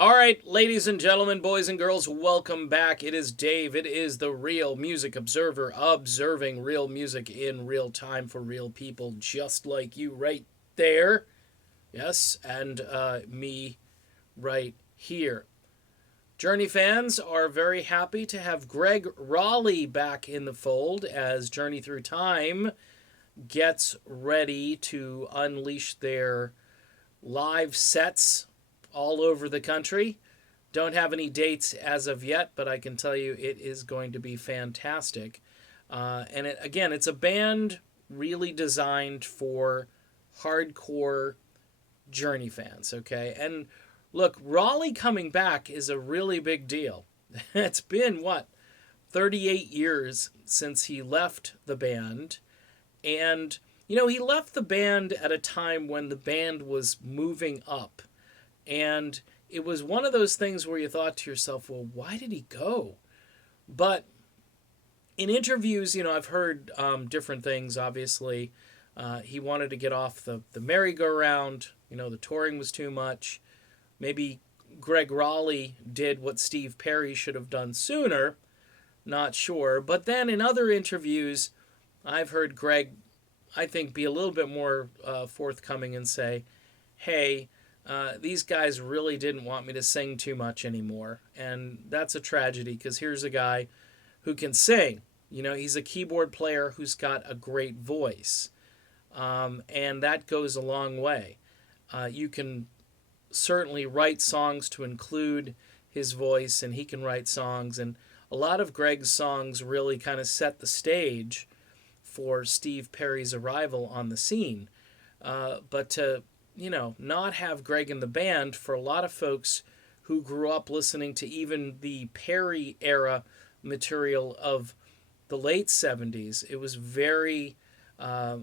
All right, ladies and gentlemen, boys and girls, welcome back. It is Dave. It is the Real Music Observer, observing real music in real time for real people just like you right there. Yes, and me right here. Journey fans are very happy to have Gregg Rolie back in the fold as Journey Through Time gets ready to unleash their live sets all over the country. Don't have any dates as of yet, but I can tell you it is going to be fantastic. Again, it's a band really designed for hardcore Journey fans, okay? And look, Rolie coming back is a really big deal. It's been, 38 years since he left the band. And, he left the band at a time when the band was moving up. And it was one of those things where you thought to yourself, well, why did he go? But in interviews, I've heard different things, obviously. He wanted to get off the merry-go-round. The touring was too much. Maybe Gregg Rolie did what Steve Perry should have done sooner. Not sure. But then in other interviews, I've heard Gregg, I think, be a little bit more forthcoming and say, hey, these guys really didn't want me to sing too much anymore. And that's a tragedy because here's a guy who can sing. He's a keyboard player who's got a great voice. And that goes a long way. You can certainly write songs to include his voice, and he can write songs. And a lot of Gregg's songs really kind of set the stage for Steve Perry's arrival on the scene. But to not have Gregg in the band, for a lot of folks who grew up listening to even the Perry era material of the late 70s, it was very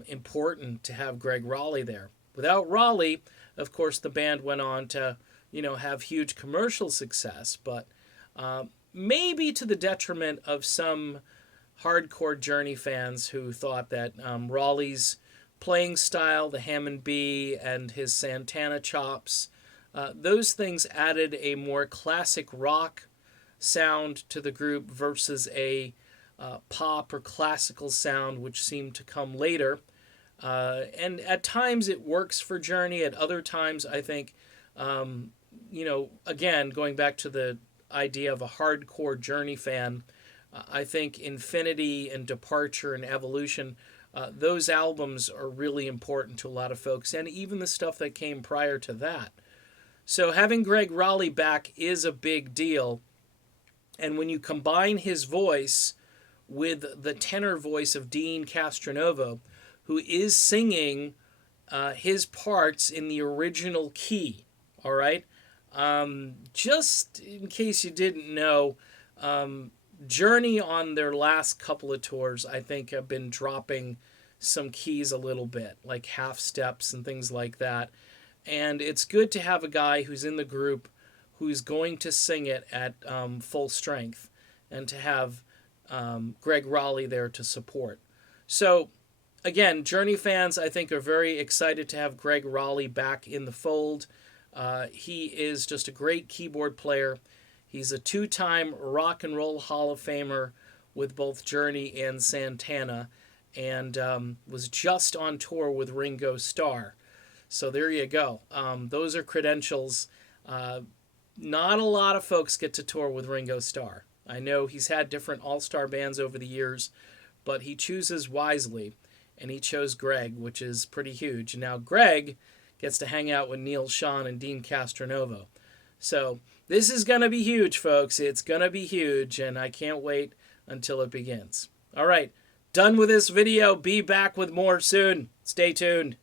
important to have Gregg Rolie there. Without Rolie, of course, the band went on to, have huge commercial success, but maybe to the detriment of some hardcore Journey fans who thought that Rolie's playing style, the Hammond B and his Santana chops, those things added a more classic rock sound to the group versus a pop or classical sound, which seemed to come later. And at times it works for Journey. At other times, I think, again, going back to the idea of a hardcore Journey fan, I think Infinity and Departure and Evolution, those albums are really important to a lot of folks, and even the stuff that came prior to that. So having Gregg Rolie back is a big deal. And when you combine his voice with the tenor voice of Dean Castronovo, who is singing his parts in the original key, all right? Just in case you didn't know, Journey on their last couple of tours, I think, have been dropping some keys a little bit, like half steps and things like that. And it's good to have a guy who's in the group who's going to sing it at full strength, and to have Gregg Rolie there to support. So, again, Journey fans, I think, are very excited to have Gregg Rolie back in the fold. He is just a great keyboard player. He's a two-time Rock and Roll Hall of Famer with both Journey and Santana, and was just on tour with Ringo Starr. So there you go. Those are credentials. Not a lot of folks get to tour with Ringo Starr. I know he's had different all-star bands over the years, but he chooses wisely, and he chose Gregg, which is pretty huge. Now Gregg gets to hang out with Neal Schon and Dean Castronovo. So this is going to be huge, folks. It's going to be huge, and I can't wait until it begins. All right, done with this video. Be back with more soon. Stay tuned.